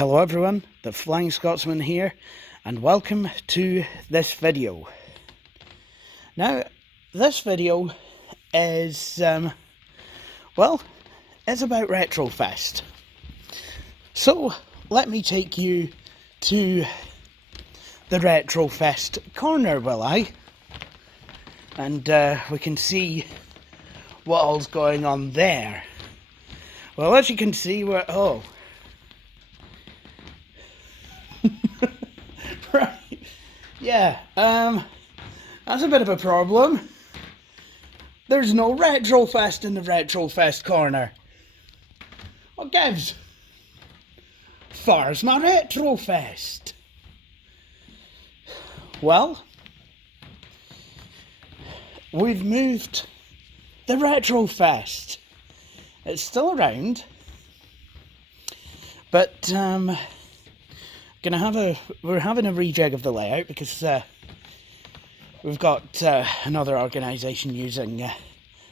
Hello everyone, the Flying Scotsman here, and welcome to this video. Now, this video is, well, it's about RetroFest. So, let me take you to the RetroFest corner, will I? And we can see what all's going on there. Well, as you can see, we're... oh. Right, yeah, that's a bit of a problem. There's no RetroFest in the RetroFest corner. What gives? Where's my RetroFest? Well, we've moved the RetroFest. It's still around, but we're having a rejig of the layout because we've got another organisation using,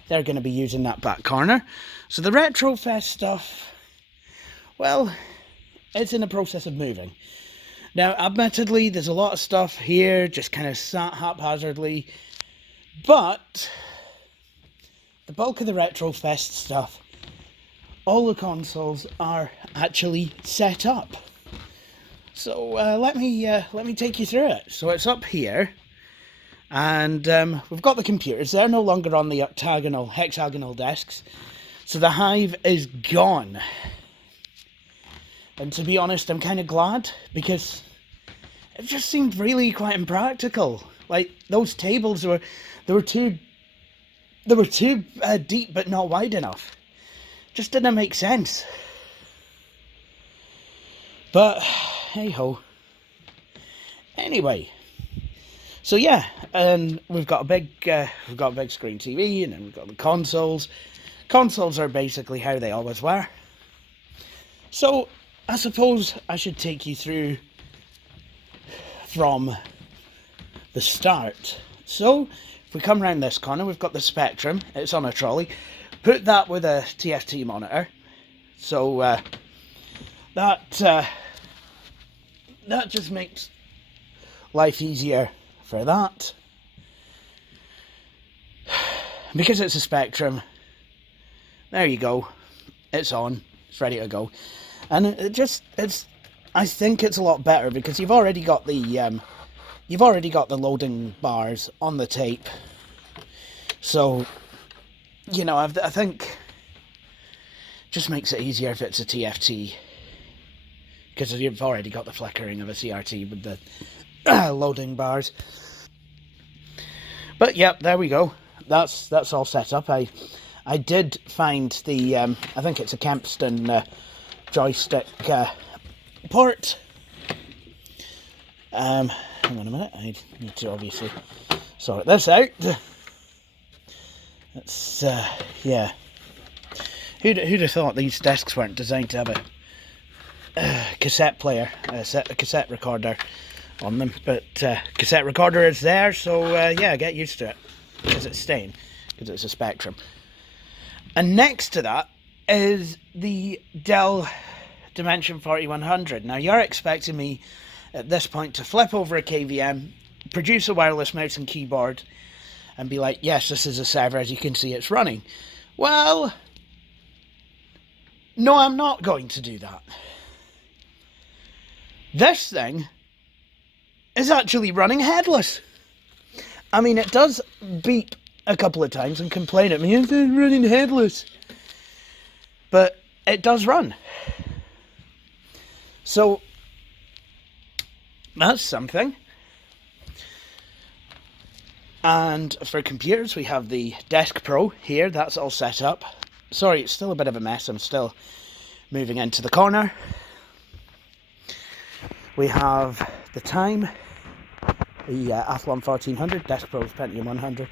they're going to be using that back corner. So the RetroFest stuff, well, it's in the process of moving. Now, admittedly, there's a lot of stuff here, just kind of sat haphazardly, but the bulk of the RetroFest stuff, all the consoles are actually set up. So let me take you through it. So it's up here, and we've got the computers. They're no longer on the hexagonal desks, so the hive is gone. And to be honest, I'm kind of glad, because it just seemed really quite impractical. Like, those tables were too deep but not wide enough. Just didn't make sense. But hey ho. Anyway, so yeah, and we've got a big screen TV, and then we've got the consoles. Consoles are basically how they always were. So I suppose I should take you through from the start. So if we come around this corner, we've got the Spectrum. It's on a trolley. Put that with a TFT monitor. So that just makes life easier for that. Because it's a Spectrum, there you go. It's on. It's ready to go. And I think it's a lot better because you've already got the loading bars on the tape. So, you know, I think just makes it easier if it's a TFT. Because you've already got the flickering of a CRT with the loading bars. But yep, there we go. That's all set up. I did find the I think it's a Kempston joystick port. Hang on a minute. I need to obviously sort this out. That's yeah. Who'd have thought these desks weren't designed to have a cassette player, a cassette recorder on them, but cassette recorder is there, so yeah, get used to it, because it's staying, because it's a Spectrum. And next to that is the Dell Dimension 4100. Now, you're expecting me at this point to flip over a KVM, produce a wireless mouse and keyboard, and be like, yes, this is a server, as you can see it's running. Well, no, I'm not going to do that. This thing is actually running headless. I mean, it does beep a couple of times and complain at me, it's running headless. But it does run. So, that's something. And for computers, we have the Desk Pro here. That's all set up. Sorry, it's still a bit of a mess. I'm still moving into the corner. We have the Time, the Athlon 1400, Desk Pro's Pentium 100.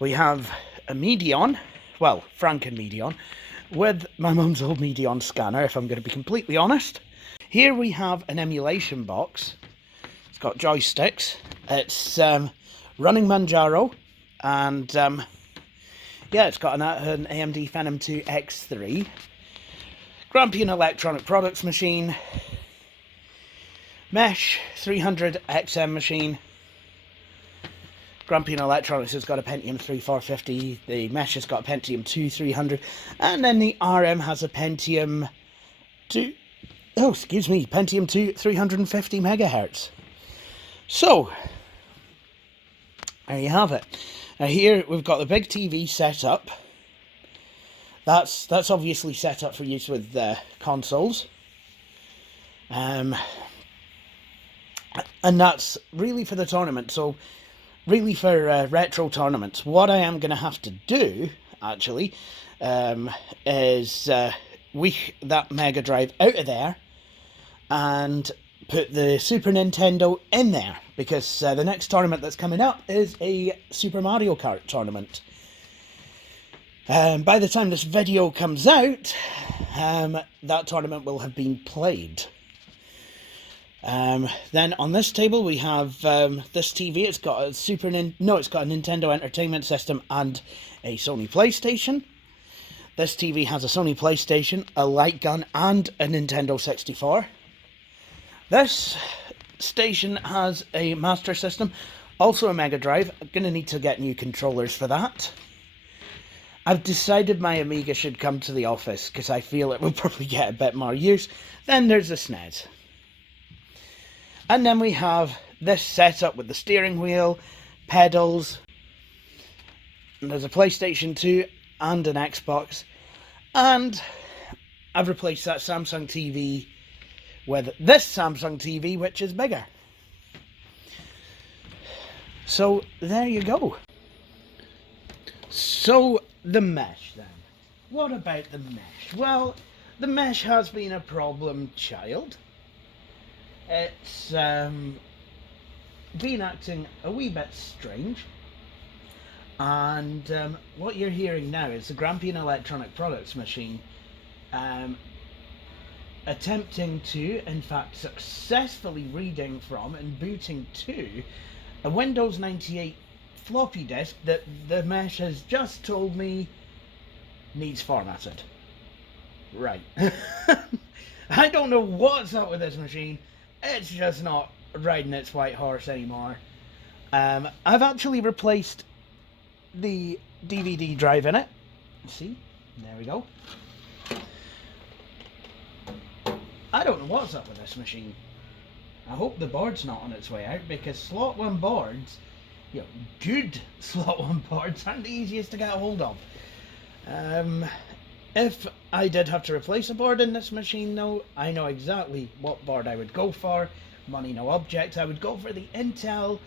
We have a Medion, well, Franken Medion, with my mum's old Medion scanner, if I'm going to be completely honest. Here we have an emulation box. It's got joysticks. It's running Manjaro, and yeah, it's got an AMD Phenom 2 X3. Grampian Electronic Products machine. Mesh 300 XM machine. Grumpy Electronics has got a Pentium 3 450, the Mesh has got a Pentium 2 300, and then the RM has a Pentium 2, Pentium 2 350 megahertz. So, there you have it. Now here we've got the big TV set up. That's obviously set up for use with consoles. And that's really for the tournament. So really for retro tournaments, what I am going to have to do, actually, is weak that Mega Drive out of there and put the Super Nintendo in there, because the next tournament that's coming up is a Super Mario Kart tournament. By the time this video comes out, that tournament will have been played. Then on this table we have this TV. It's got a it's got a Nintendo Entertainment System and a Sony PlayStation. This TV has a Sony PlayStation, a light gun, and a Nintendo 64. This station has a Master System, also a Mega Drive. I'm going to need to get new controllers for that. I've decided my Amiga should come to the office because I feel it will probably get a bit more use. Then there's the SNES. And then we have this setup with the steering wheel, pedals, and there's a PlayStation 2 and an Xbox. And I've replaced that Samsung TV with this Samsung TV, which is bigger. So there you go. So the Mesh then. What about the Mesh? Well, the Mesh has been a problem child. It's been acting a wee bit strange, and what you're hearing now is the Grampian Electronic Products machine attempting to, in fact successfully reading from and booting to a Windows 98 floppy disk that the Mesh has just told me needs formatted. Right. I don't know what's up with this machine. It's just not riding its white horse anymore. I've actually replaced the DVD drive in it. See? There we go. I don't know what's up with this machine. I hope the board's not on its way out, because slot 1 boards, you know, good slot 1 boards aren't the easiest to get a hold of. If I did have to replace a board in this machine though, I know exactly what board I would go for. Money no object. I would go for the Intel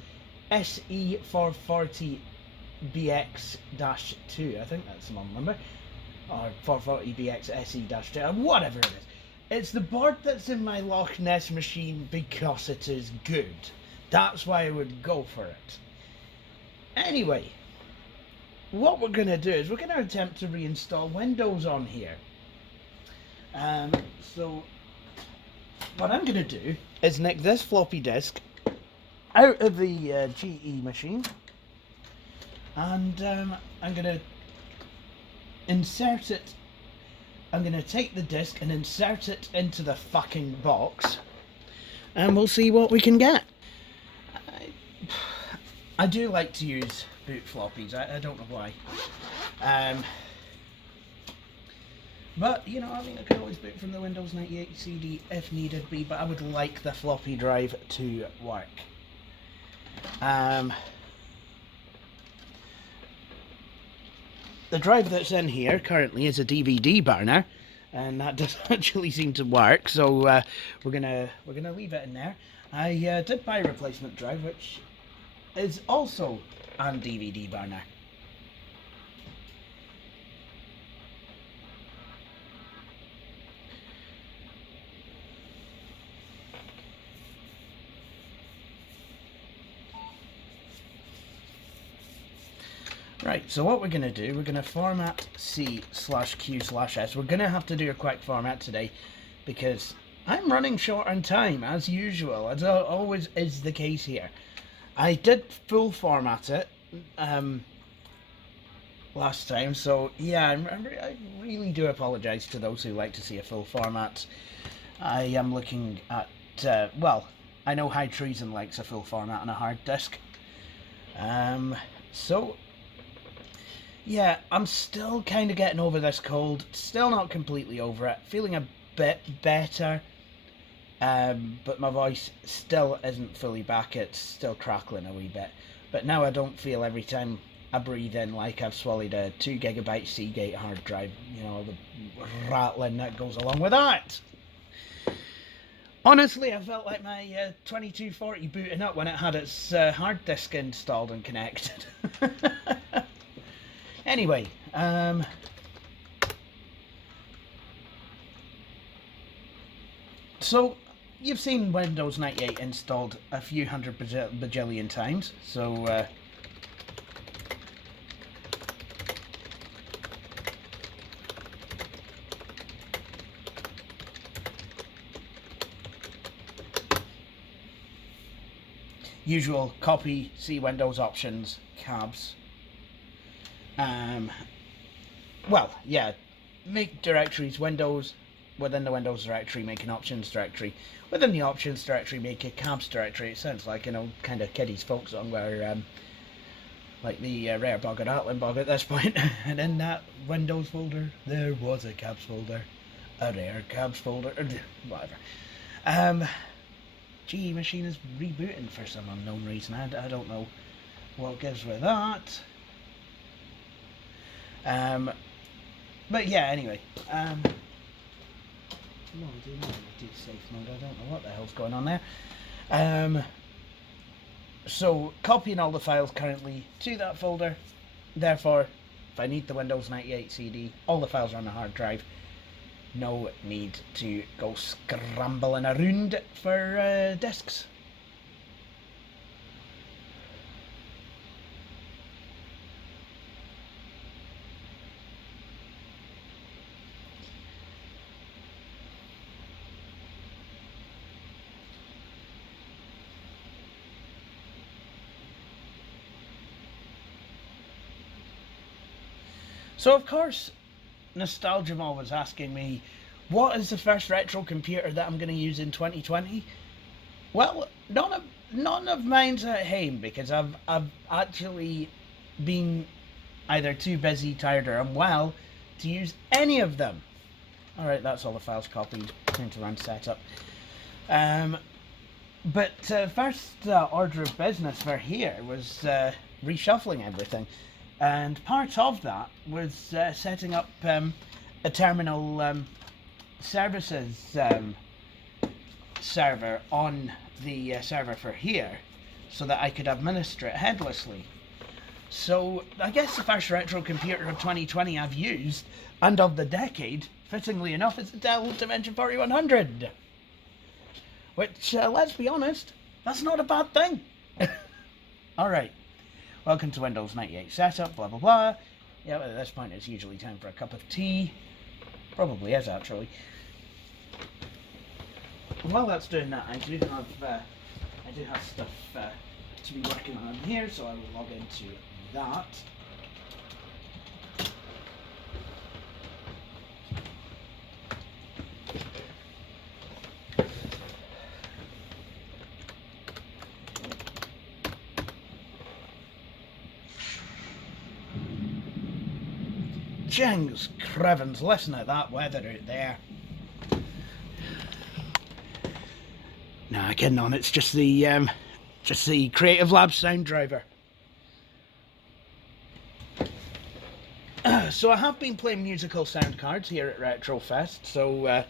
SE440BX-2. I think that's the long number. Or 440BX SE-2, whatever it is. It's the board that's in my Loch Ness machine because it is good. That's why I would go for it. Anyway, what we're going to do is we're going to attempt to reinstall Windows on here. So what I'm going to do is nick this floppy disk out of the GE machine, and I'm going to insert it. I'm going to take the disk and insert it into the fucking box, and we'll see what we can get. I do like to use boot floppies. I don't know why. But, you know, I mean, I can always boot from the Windows 98 CD if needed be, but I would like the floppy drive to work. The drive that's in here currently is a DVD burner, and that doesn't actually seem to work, so we're gonna leave it in there. I did buy a replacement drive, which is also on DVD burner. Right, so what we're going to do, we're going to format C/Q/S. We're going to have to do a quick format today because I'm running short on time, as usual, as always is the case here. I did full format it last time, so yeah, I really do apologise to those who like to see a full format. I am looking at, well, I know High Treason likes a full format on a hard disk. So, yeah, I'm still kind of getting over this cold. Still not completely over it. Feeling a bit better. But my voice still isn't fully back. It's still crackling a wee bit. But now I don't feel every time I breathe in like I've swallowed a 2GB Seagate hard drive. You know, the rattling that goes along with that. Honestly, I felt like my 2240 booting up when it had its hard disk installed and connected. Anyway, so you've seen Windows 98 installed a few hundred bajillion times, so usual copy, see Windows options, cabs. Well, yeah, make directories Windows, within the Windows directory make an options directory, within the options directory make a cabs directory. It sounds like an old kind of kiddies folk song where like the Rare Bog or Atlan Bog at this point. And in that Windows folder there was a cabs folder, a Rare cabs folder, whatever. GE machine is rebooting for some unknown reason. I don't know what gives with that. But yeah, anyway. No, I do not do safe mode. I don't know what the hell's going on there. So copying all the files currently to that folder. Therefore, if I need the Windows 98 CD, all the files are on the hard drive. No need to go scrambling around for disks. So of course, Nostalgia Mall was asking me, what is the first retro computer that I'm going to use in 2020? Well, none of mine's at home, because I've actually been either too busy, tired, or unwell to use any of them. Alright, that's all the files copied. Time to run setup. But first order of business for here was reshuffling everything. And part of that was setting up a terminal services server on the server for here, so that I could administer it headlessly. So I guess the first retro computer of 2020 I've used, and of the decade, fittingly enough, is the Dell Dimension 4100. Which, let's be honest, that's not a bad thing. Alright. Welcome to Windows 98 setup, blah blah blah. Yeah, but at this point it's usually time for a cup of tea. Probably is, actually. While that's doing that, I do have stuff to be working on here, so I will log into that. Jings Crevens, listen to that weather out there. Nah, kidding on, it's just the Creative Labs sound driver. So I have been playing musical sound cards here at RetroFest, so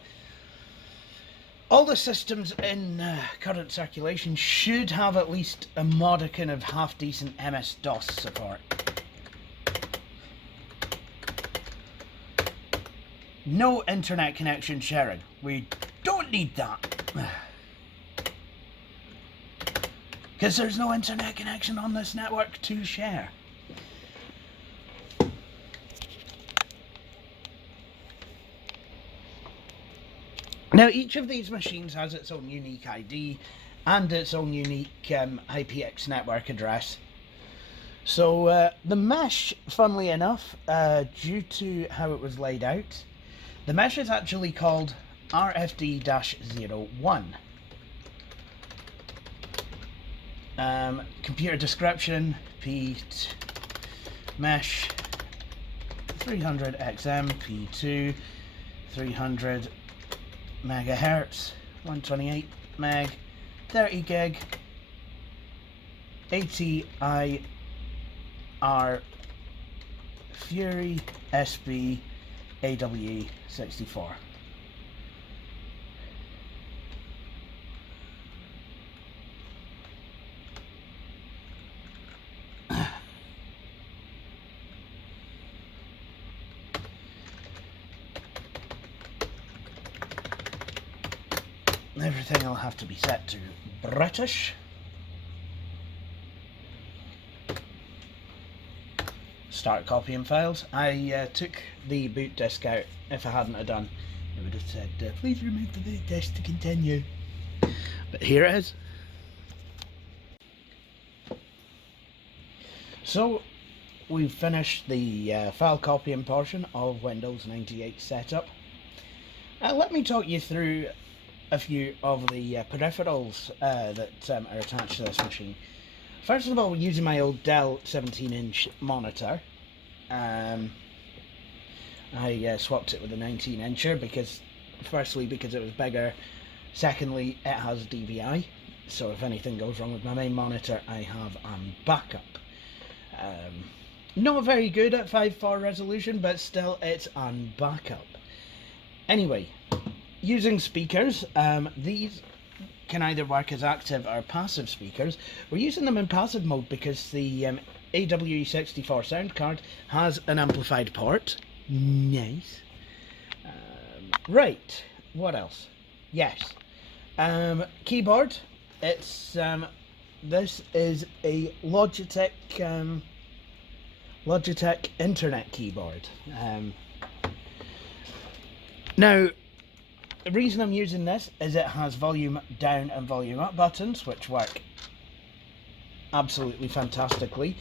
all the systems in current circulation should have at least a modicum of half-decent MS-DOS support. No internet connection sharing. We don't need that. Because there's no internet connection on this network to share. Now, each of these machines has its own unique ID and its own unique IPX network address. So the mesh, funnily enough, due to how it was laid out, the mesh is actually called RFD-01. Computer description, mesh 300 XM, P2, 300 megahertz, 128 meg, 30 gig, ATIR Fury SB AWE 64. Everything will have to be set to British. Start copying files. I took the boot disk out. If I hadn't have done, it would have said, please remove the boot disk to continue. But here it is. So, we've finished the file copying portion of Windows 98 setup. Let me talk you through a few of the peripherals that are attached to this machine. First of all, using my old Dell 17-inch monitor, I swapped it with a 19-incher because, firstly, because it was bigger. Secondly, it has DVI, so if anything goes wrong with my main monitor, I have a backup. Not very good at 5:4 resolution, but still, it's on backup. Anyway, using speakers, these can either work as active or passive speakers. We're using them in passive mode because the AWE64 sound card has an amplified port. Nice. Right, what else? Yes. Keyboard. It's this is a Logitech internet keyboard. Now, the reason I'm using this is it has volume down and volume up buttons, which work absolutely fantastically.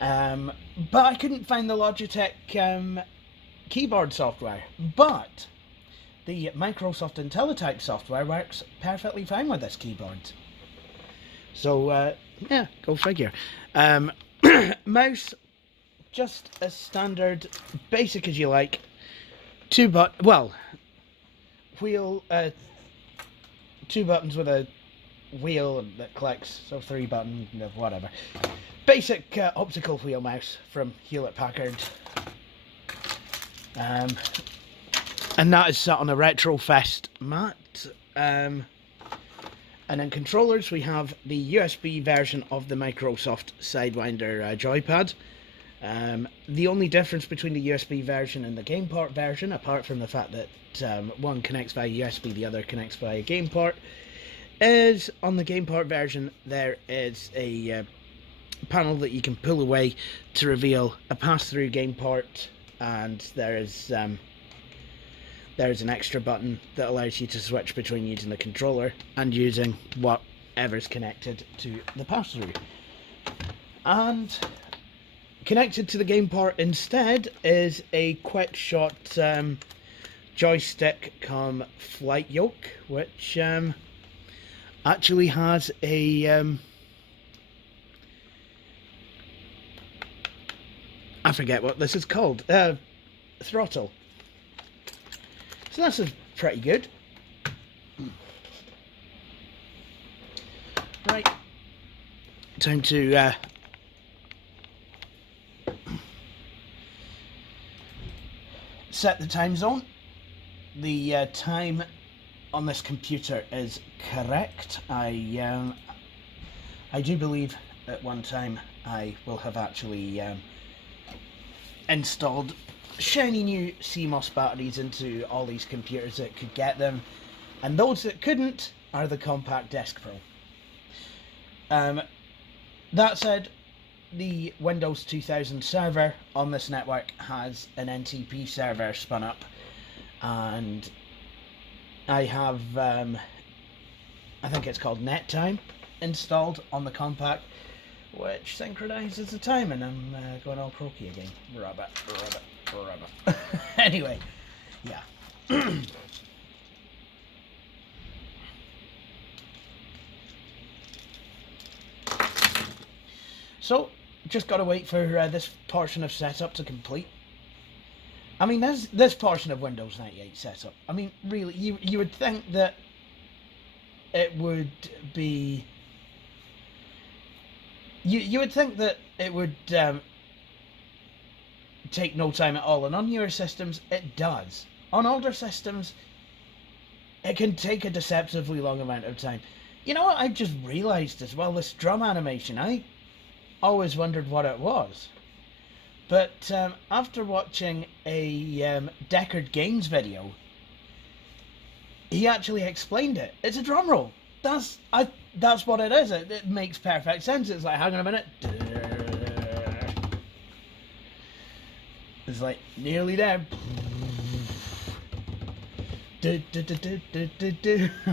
But I couldn't find the Logitech keyboard software. But the Microsoft IntelliType software works perfectly fine with this keyboard. So, yeah, go figure. Mouse, just as standard, basic as you like. Wheel, 2 buttons with a wheel that clicks, so 3 buttons, whatever. Basic optical wheel mouse from Hewlett-Packard. And that is sat on a RetroFest mat. And then controllers, we have the USB version of the Microsoft Sidewinder joypad. The only difference between the USB version and the game port version, apart from the fact that one connects via USB, the other connects via game port, is on the game port version there is a panel that you can pull away to reveal a pass-through game port, and there is an extra button that allows you to switch between using the controller and using whatever's connected to the pass-through. And connected to the game port instead is a quick shot joystick cum flight yoke, which actually has a I forget what this is called, throttle. So this is pretty good. Right, time to set the time zone. The time on this computer is correct. I do believe at one time I will have actually installed shiny new CMOS batteries into all these computers that could get them, and those that couldn't are the Compact Disc Pro. That said, the Windows 2000 server on this network has an NTP server spun up, and I have I think it's called NetTime installed on the Compact, which synchronizes the time, and I'm going all croaky again. Rabbit. Anyway, yeah. So, just got to wait for this portion of setup to complete. I mean, this portion of Windows 98 setup. I mean, really, you would think that it would be... You would think that it would take no time at all, and on newer systems, it does. On older systems, it can take a deceptively long amount of time. You know what I just realised as well? This drum animation, I always wondered what it was. But after watching a Deckard Games video, he actually explained it. It's a drum roll. That's what it is. It makes perfect sense. It's like, hang on a minute. It's like, nearly there.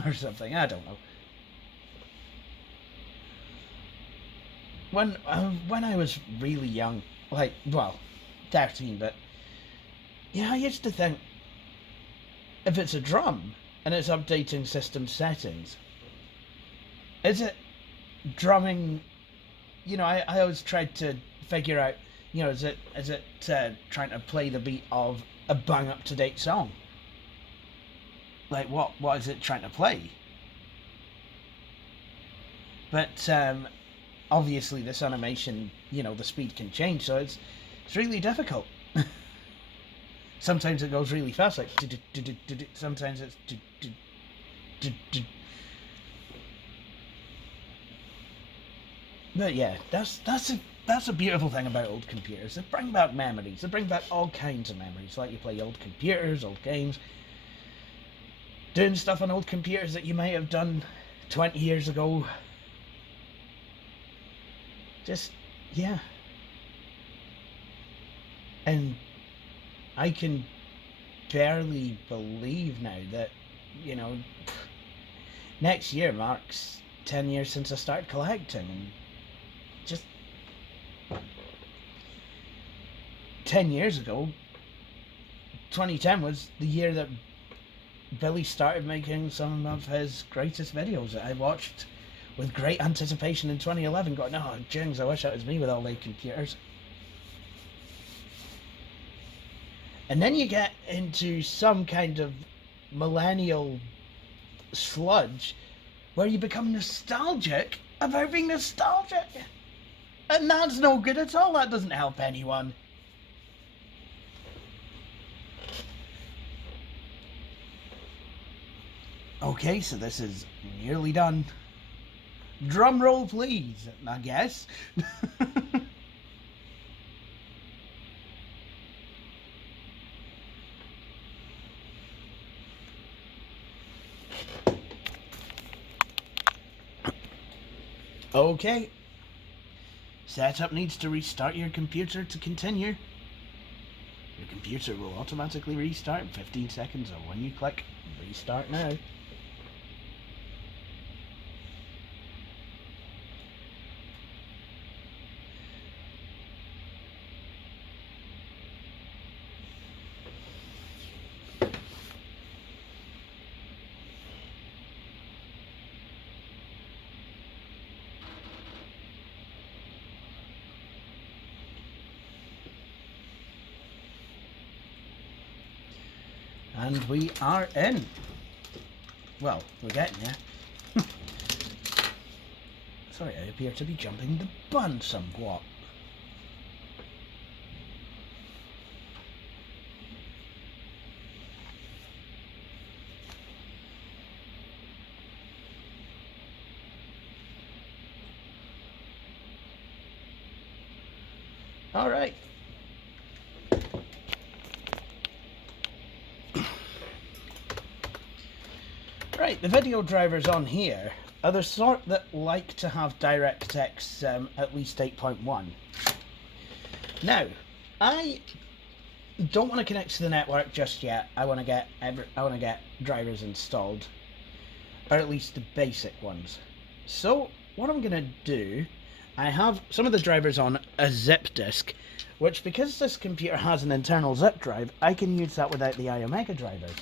Or something, I don't know. When I was really young, like, well, 13, but yeah, I used to think, if it's a drum and it's updating system settings, is it drumming? You know, I always tried to figure out, you know, is it trying to play the beat of a bang up to date song? Like, what is it trying to play? But obviously this animation, you know, the speed can change, so it's really difficult. Sometimes it goes really fast, like sometimes it's but yeah, that's a beautiful thing about old computers. They bring back memories. They bring back all kinds of memories. Like, you play old computers, old games, doing stuff on old computers that you might have done 20 years ago. Just, yeah. And I can barely believe now that, you know, next year marks 10 years since I started collecting. And just 10 years ago, 2010 was the year that Billy started making some of his greatest videos that I watched with great anticipation in 2011, going, oh, Jings, I wish that was me with all those computers. And then you get into some kind of millennial sludge where you become nostalgic about being nostalgic. And that's no good at all. That doesn't help anyone. Okay, so this is nearly done. Drum roll, please, I guess. Okay. Setup needs to restart your computer to continue. Your computer will automatically restart in 15 seconds or when you click restart now. And we are in. Well, we're getting there. Sorry, I appear to be jumping the bun somewhat. All right. Right, the video drivers on here are the sort that like to have DirectX at least 8.1. Now, I don't want to connect to the network just yet. I want to get drivers installed, or at least the basic ones. So what I'm going to do, I have some of the drivers on a zip disk, which, because this computer has an internal zip drive, I can use that without the iOmega drivers,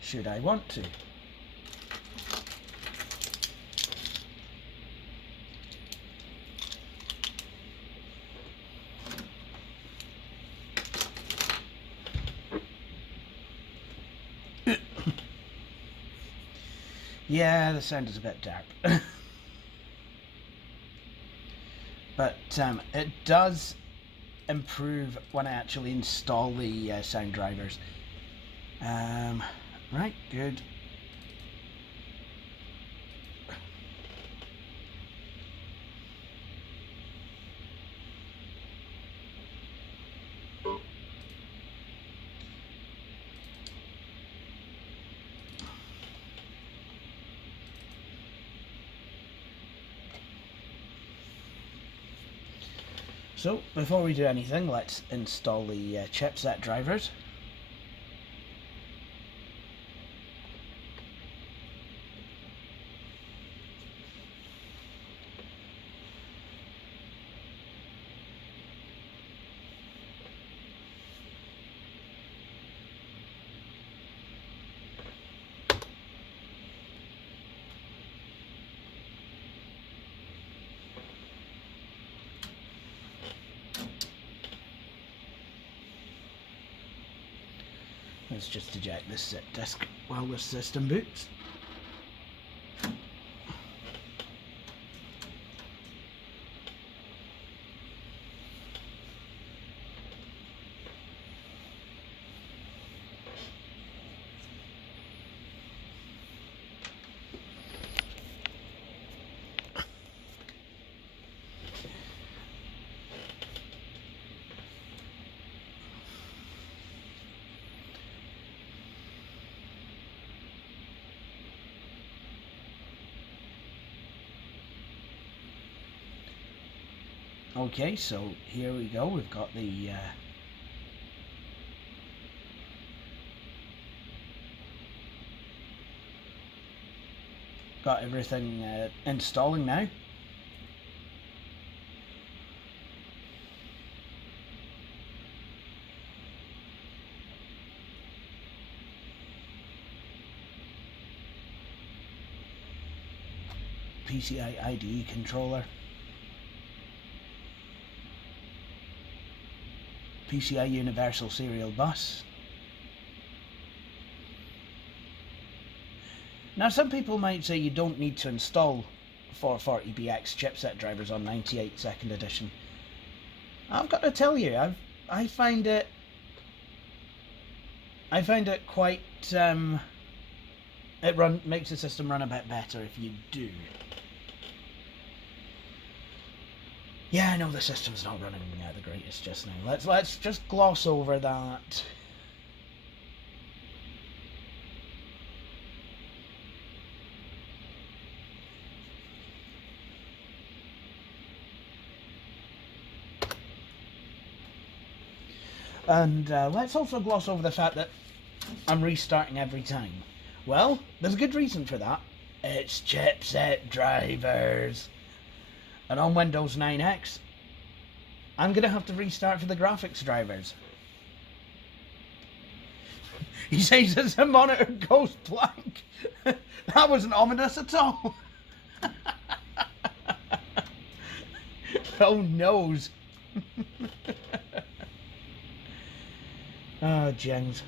should I want to. Yeah, the sound is a bit dark. But it does improve when I actually install the sound drivers. Right, good. So, before we do anything, let's install the chipset drivers. Let's just eject this zip disk while the system boots. Okay, so here we go. We've got the got everything installing now. PCI IDE controller. PCI Universal Serial Bus. Now some people might say you don't need to install 440BX chipset drivers on 98 2nd edition. I've got to tell you, I find it quite makes the system run a bit better if you do. Yeah, I know the system's not running the greatest just now. Let's just gloss over that. And let's also gloss over the fact that I'm restarting every time. Well, there's a good reason for that. It's chipset drivers. And on Windows 9X, I'm going to have to restart for the graphics drivers. He says as the monitor goes blank. That wasn't ominous at all. Oh, noes. Oh, James.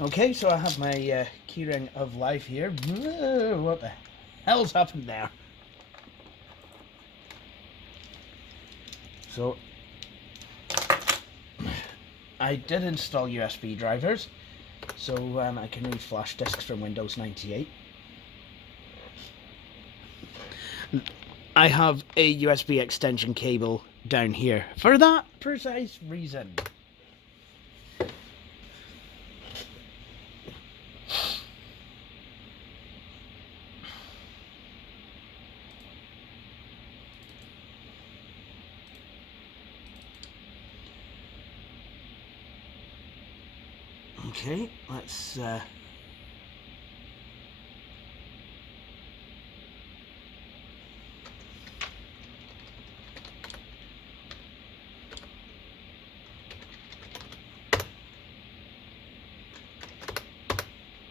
Okay, so I have my keyring of life here. What the hell's happened there? So, I did install USB drivers, so I can read flash disks from Windows 98. I have a USB extension cable down here for that precise reason. Okay, let's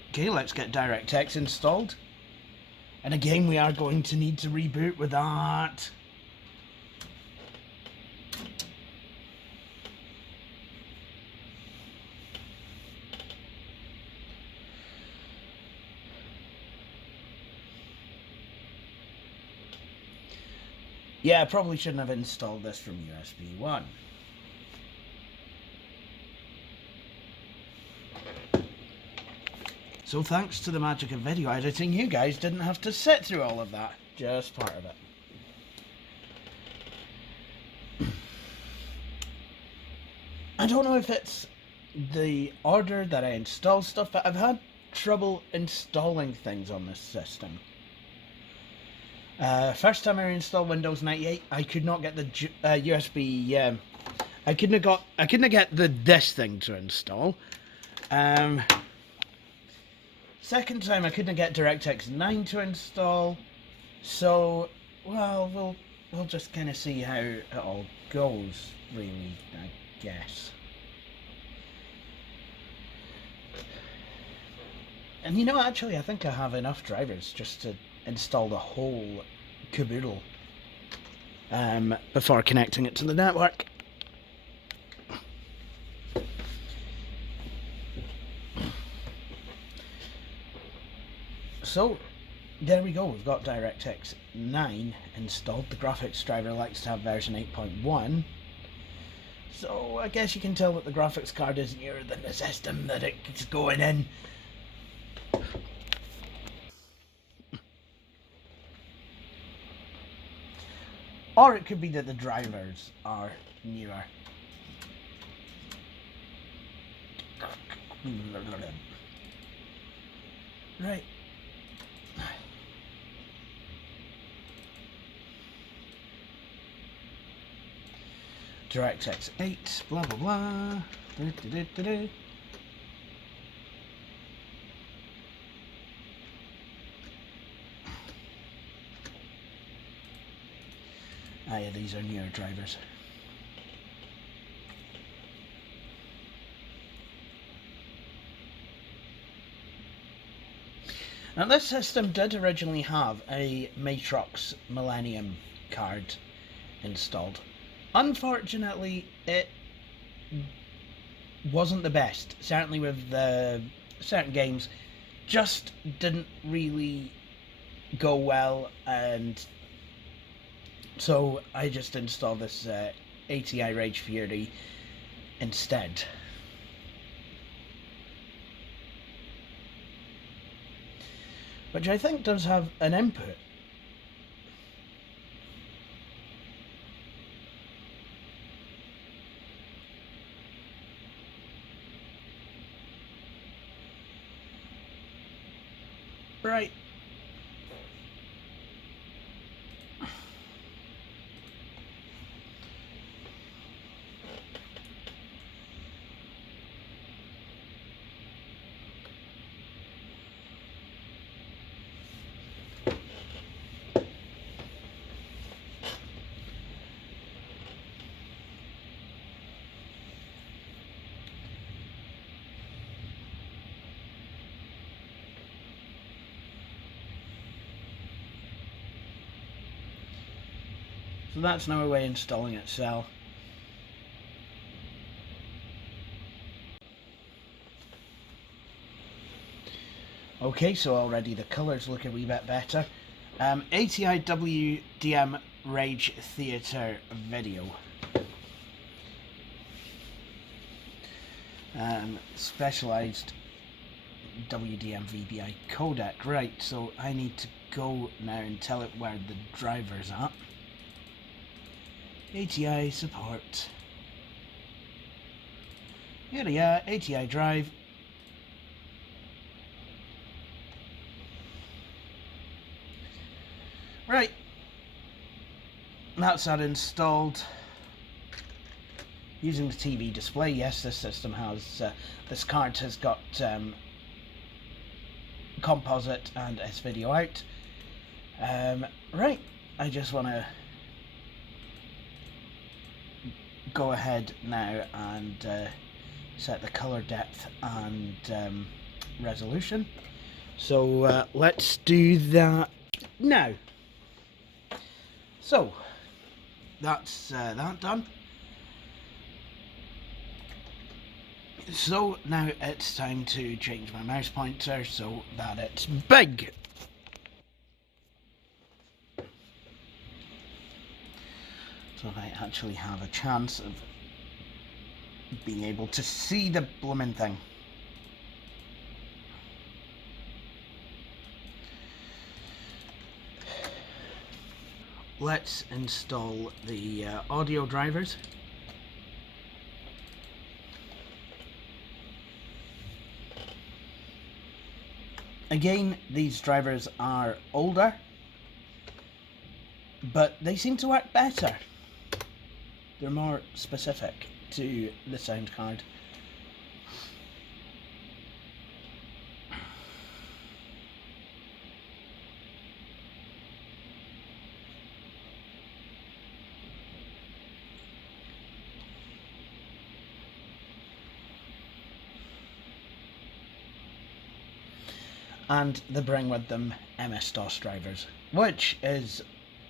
okay, let's get DirectX installed. And again, we are going to need to reboot with that. Yeah, I probably shouldn't have installed this from USB 1. So thanks to the magic of video editing, you guys didn't have to sit through all of that. Just part of it. I don't know if it's the order that I install stuff, but I've had trouble installing things on this system. First time I installed Windows 98, I could not get the USB. I couldn't get this thing to install. Second time I couldn't get DirectX 9 to install. So, well, we'll just kind of see how it all goes, really, I guess. And you know, actually, I think I have enough drivers just to install the whole caboodle before connecting it to the network. So there we go, we've got DirectX 9 installed. The graphics driver likes to have version 8.1. So I guess you can tell that the graphics card is nearer than the system that it's going in. Or it could be that the drivers are newer. Right. DirectX 8, blah blah blah. Ah yeah, these are newer drivers. Now this system did originally have a Matrox Millennium card installed. Unfortunately, it wasn't the best. Certainly with certain games, just didn't really go well, and so I just installed this ATI Rage Fury instead. Which I think does have an input. Right. So that's now away installing itself. Okay, so already the colours look a wee bit better. ATI WDM Rage Theatre video. Specialised WDM VBI codec. Right, so I need to go now and tell it where the driver's at. ATI support. Here we are, ATI drive. Right, that's that installed. Using the TV display, yes, this system has, this card has got composite and S-video out. Right, I just want to go ahead now and set the color depth and resolution. So let's do that Now, so that's that done. So now it's time to change my mouse pointer so that it's big. So I actually have a chance of being able to see the blooming thing. Let's install the audio drivers. Again, these drivers are older, but they seem to work better. They're more specific to the sound card. And they bring with them MS-DOS drivers, which is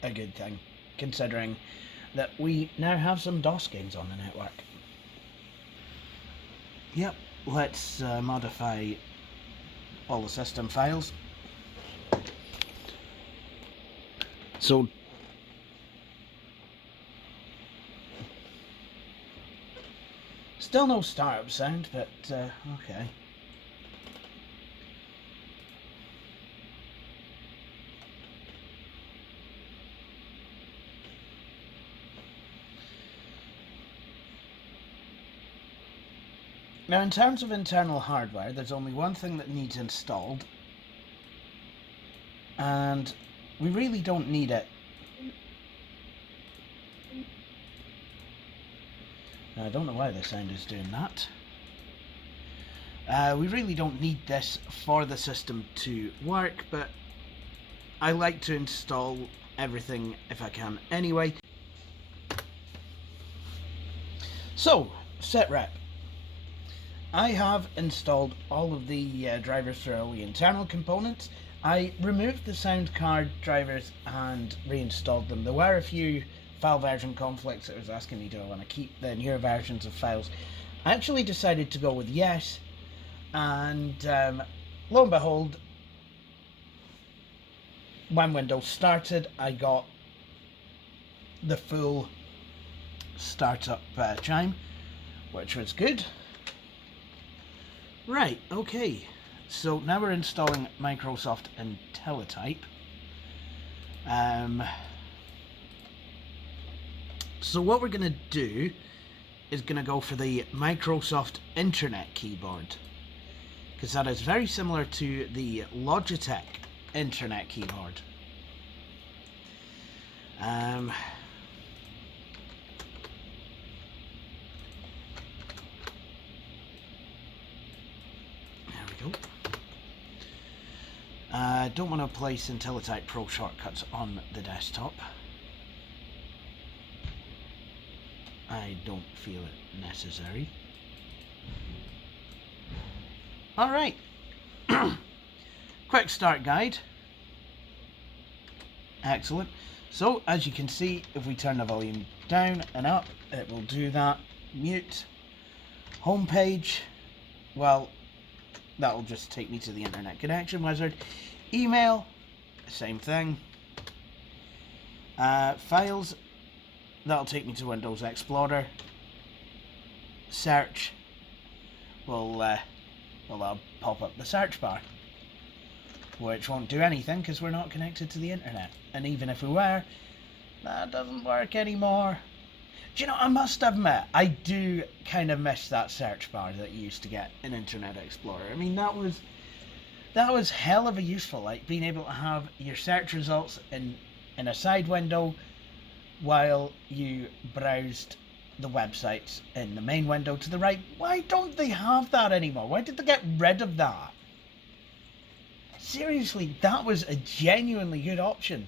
a good thing, considering that we now have some DOS games on the network. Yep, let's modify all the system files. So still no startup sound, but okay. Now, in terms of internal hardware, there's only one thing that needs installed, and we really don't need it. Now, I don't know why the sound is doing that. We really don't need this for the system to work, but I like to install everything if I can anyway. So, setrep. I have installed all of the drivers through all the internal components. I removed the sound card drivers and reinstalled them. There were a few file version conflicts that was asking me, do I want to keep the newer versions of files? I actually decided to go with yes, and lo and behold, when Windows started, I got the full startup chime, which was good. Right, okay, so now we're installing Microsoft IntelliType. So what we're going to do is going to go for the Microsoft Internet keyboard, because that is very similar to the Logitech Internet keyboard. I don't want to place IntelliType Pro shortcuts on the desktop. I don't feel it necessary. Alright. Quick start guide. Excellent. So, as you can see, if we turn the volume down and up, it will do that. Mute. Homepage. Well, that'll just take me to the internet connection wizard. Email, same thing. Files, that'll take me to Windows Explorer. Search, well, I'll pop up the search bar, which won't do anything because we're not connected to the internet. And even if we were, that doesn't work anymore. Do you know, I must admit, I do kind of miss that search bar that you used to get in Internet Explorer. I mean, that was hell of a useful, like being able to have your search results in a side window while you browsed the websites in the main window to the right. Why don't they have that anymore? Why did they get rid of that? Seriously, that was a genuinely good option.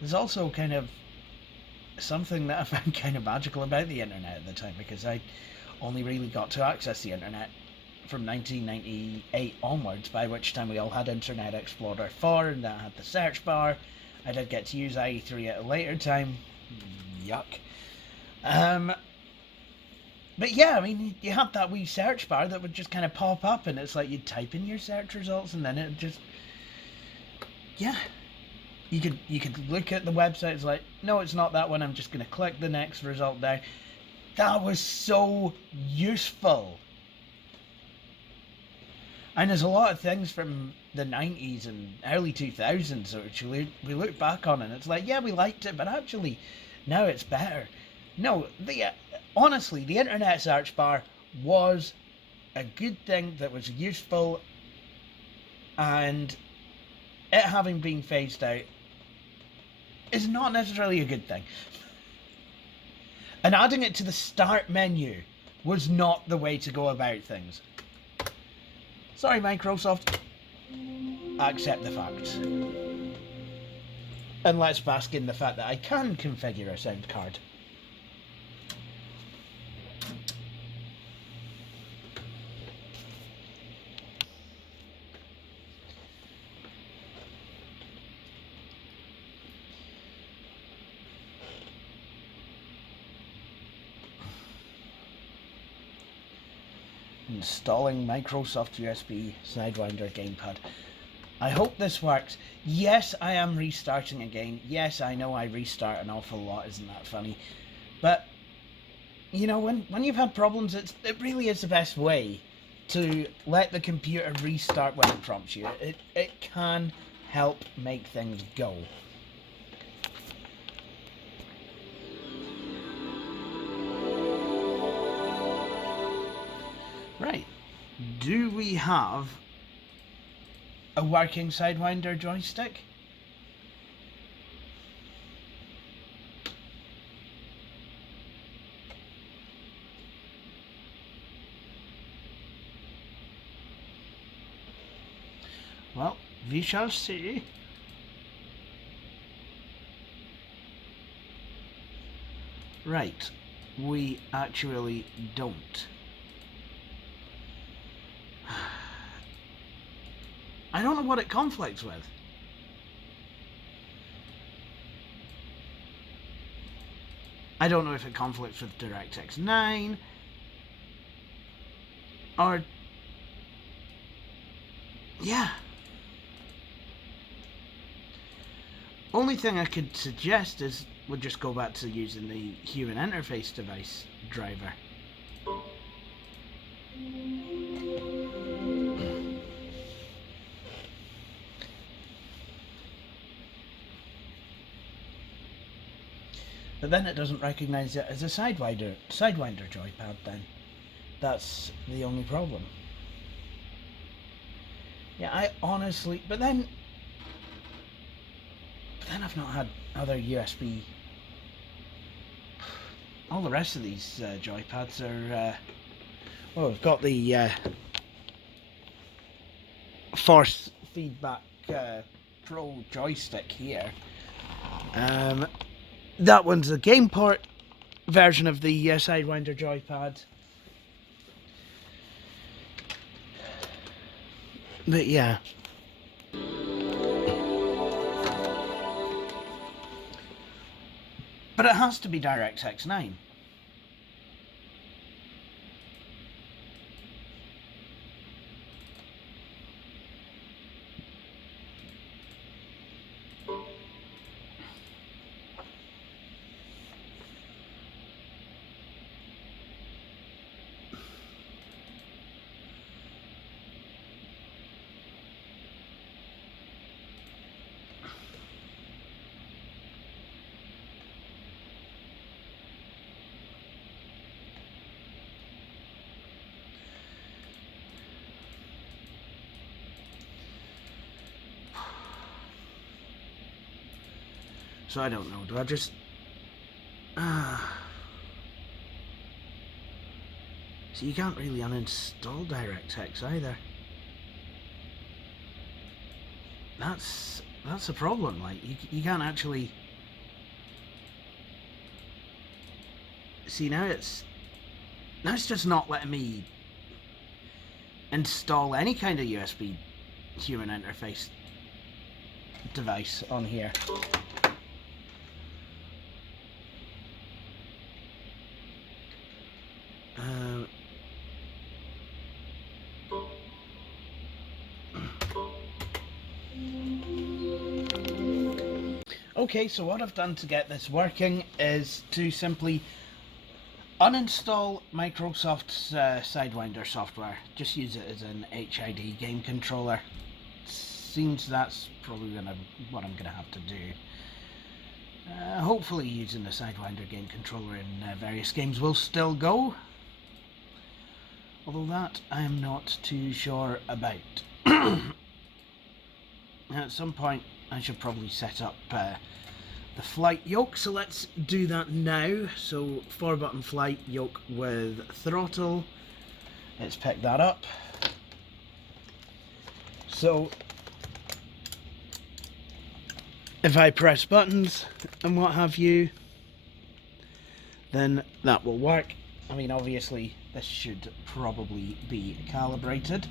There's also kind of something that I found kind of magical about the internet at the time, because I only really got to access the internet from 1998 onwards, by which time we all had Internet Explorer 4 and that had the search bar. I did get to use IE3 at a later time. Yuck. But yeah, I mean, you had that wee search bar that would just kind of pop up, and it's like you'd type in your search results, and then it would just, yeah, you could look at the website. It's like, no, it's not that one. I'm just going to click the next result there. That was so useful. And there's a lot of things from the 90s and early 2000s which we look back on, and it's like, yeah, we liked it, but actually, now it's better. No, honestly, the internet search bar was a good thing that was useful, and it having been phased out is not necessarily a good thing. And adding it to the start menu was not the way to go about things. Sorry, Microsoft. Accept the facts. And let's bask in the fact that I can configure a sound card. Installing Microsoft USB Sidewinder gamepad. I hope this works. Yes, I am restarting again. Yes, I know I restart an awful lot. Isn't that funny? But, you know, when you've had problems, it really is the best way to let the computer restart when it prompts you. It can help make things go. Right, do we have a working Sidewinder joystick? Well, we shall see. Right, we actually don't. I don't know what it conflicts with. I don't know if it conflicts with DirectX 9 or... yeah. Only thing I could suggest is we'll just go back to using the human interface device driver. But then it doesn't recognise it as a Sidewinder joypad then. That's the only problem. Yeah, I honestly... But then I've not had other USB... All the rest of these joypads are... well, we've got the force feedback Pro joystick here. That one's the game port version of the Sidewinder joypad. But yeah. But it has to be DirectX 9. So I don't know, do I just... So you can't really uninstall DirectX either. That's a problem, like, you can't actually... See, now it's just not letting me install any kind of USB human interface device on here. Okay, so what I've done to get this working is to simply uninstall Microsoft's Sidewinder software. Just use it as an HID game controller. Seems that's probably what I'm gonna have to do. Hopefully using the Sidewinder game controller in various games will still go. Although that I am not too sure about. At some point I should probably set up the flight yoke, so let's do that now. So 4-button flight yoke with throttle. Let's pick that up. So if I press buttons and what have you, then that will work. I mean, obviously this should probably be calibrated.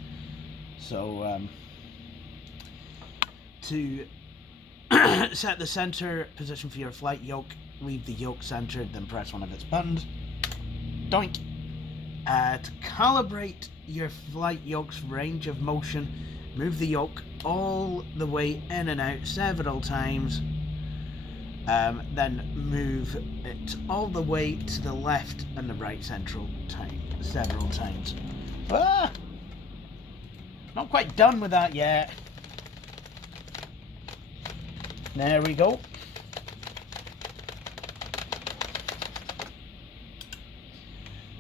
So to set the center position for your flight yoke, leave the yoke centered, then press one of its buttons. Doink! To calibrate your flight yoke's range of motion, move the yoke all the way in and out several times. Then move it all the way to the left and the right several times. Ah! Not quite done with that yet. There we go.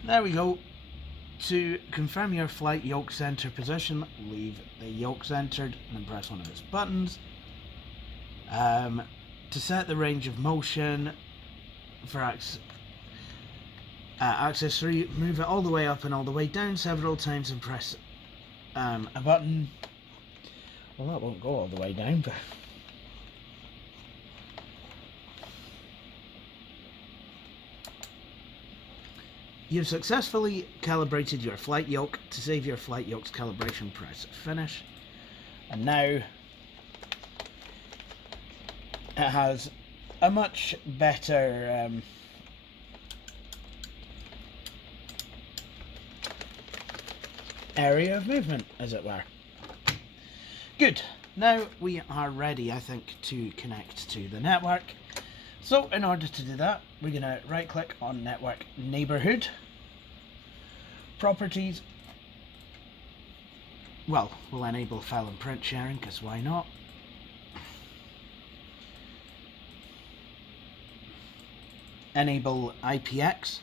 There we go. To confirm your flight yoke center position, leave the yoke centered and then press one of its buttons. To set the range of motion for axis 3, move it all the way up and all the way down several times and press a button. Well, that won't go all the way down, but you've successfully calibrated your flight yoke. To save your flight yoke's calibration, press finish. And now it has a much better area of movement, as it were. Good. Now we are ready, I think, to connect to the network. So in order to do that, we're going to right click on Network Neighborhood, Properties. Well, we'll enable file and print sharing, because why not? Enable IPX.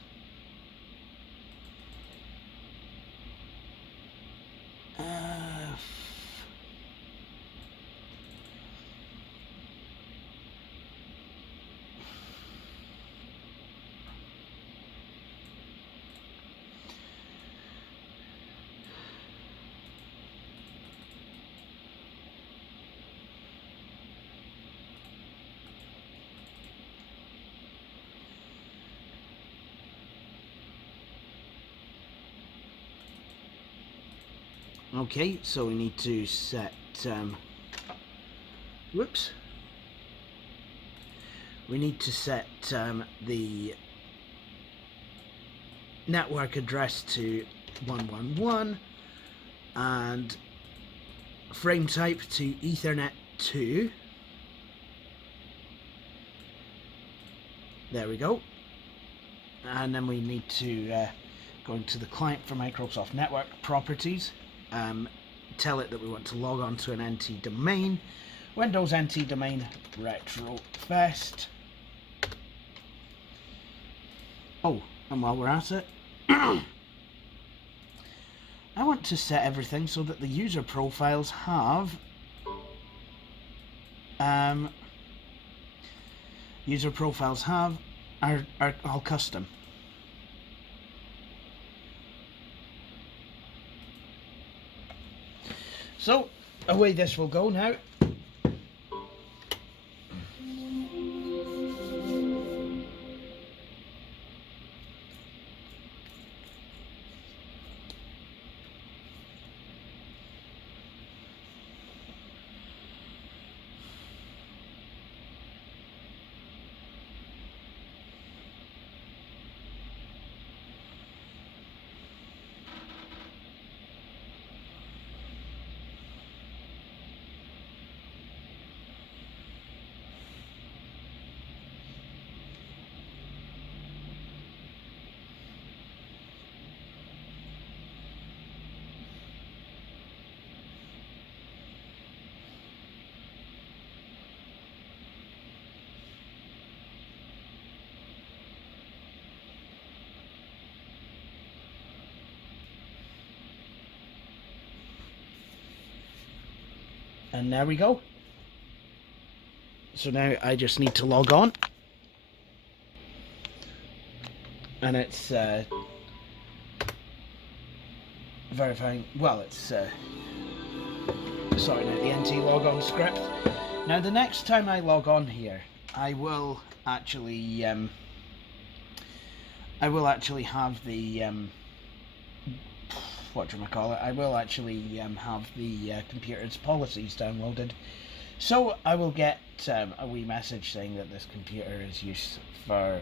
Okay, so we need to set, we need to set the network address to 111 and frame type to Ethernet 2. There we go. And then we need to go into the client for Microsoft Network Properties. Tell it that we want to log on to an NT domain. Windows NT domain RetroFest. Oh, and while we're at it, I want to set everything so that the user profiles have are all custom. So away this will go now. And there we go. So now I just need to log on. And it's verifying, well, it's sorting out the NT logon script. Now the next time I log on here, I will actually have the whatchamacallit, I will actually have the computer's policies downloaded. So I will get a wee message saying that this computer is used for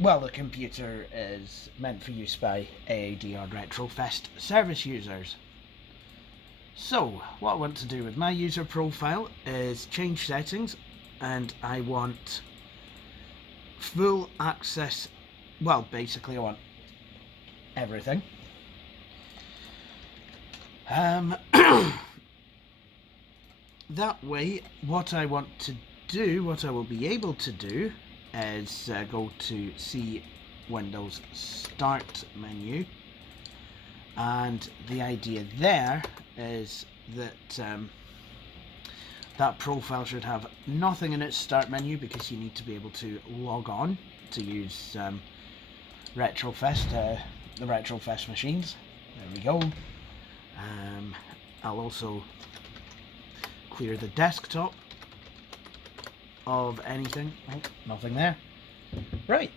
well, the computer is meant for use by AAD or RetroFest service users. So, what I want to do with my user profile is change settings, and I want full access, well, basically I want everything. That way, what I want to do, what I will be able to do, is go to see Windows Start menu, and the idea there is that that profile should have nothing in its start menu, because you need to be able to log on to use RetroFest, the RetroFest machines. There we go. I'll also clear the desktop of anything. Oh, nothing there. Right.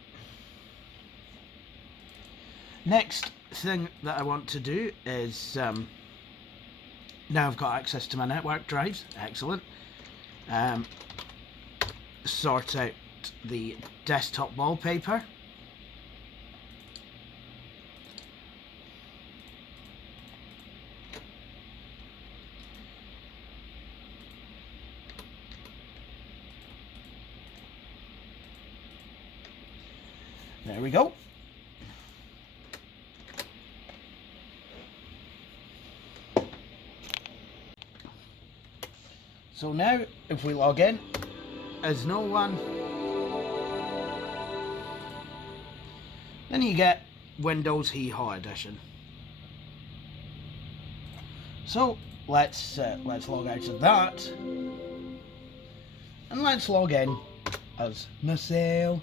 Next thing that I want to do is now I've got access to my network drives. Excellent. Sort out the desktop wallpaper. There we go. So now, if we log in as no one, then you get Windows Hee Haw Edition. So let's log out of that, and let's log in as myself.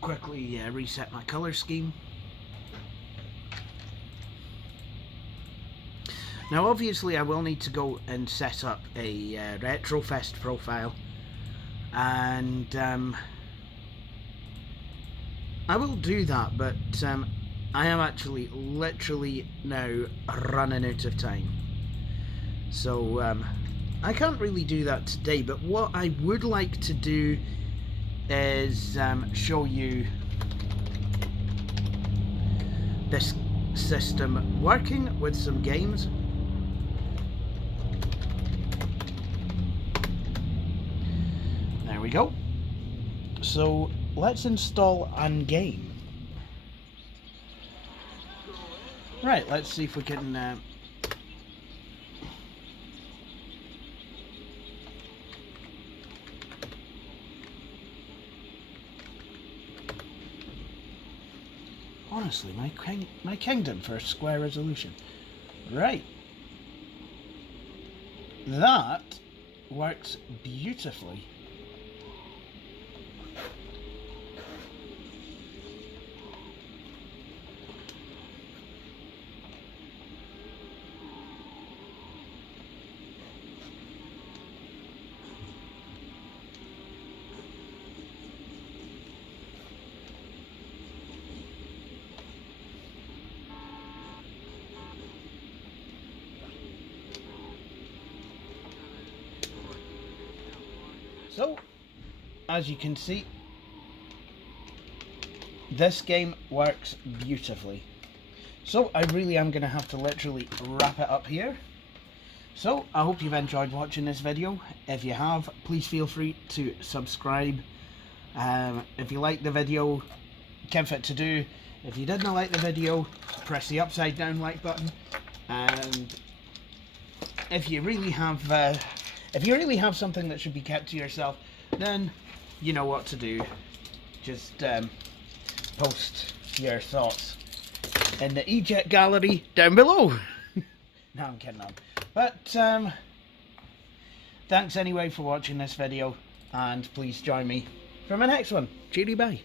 Quickly reset my color scheme. Now obviously I will need to go and set up a RetroFest profile, and I will do that, but I am actually literally now running out of time, so I can't really do that today. But what I would like to do is show you this system working with some games. There we go. So let's install Ungame. Right, let's see if we can honestly, my kingdom for a square resolution. Right. That works beautifully. So, as you can see, this game works beautifully. So I really am going to have to literally wrap it up here. So I hope you've enjoyed watching this video. If you have, please feel free to subscribe. If you like the video, give it to do. If you didn't like the video, press the upside down like button. And if you really have something that should be kept to yourself, then you know what to do. Just post your thoughts in the eject gallery down below. No, I'm kidding on. But thanks anyway for watching this video, and please join me for my next one. Cheery bye.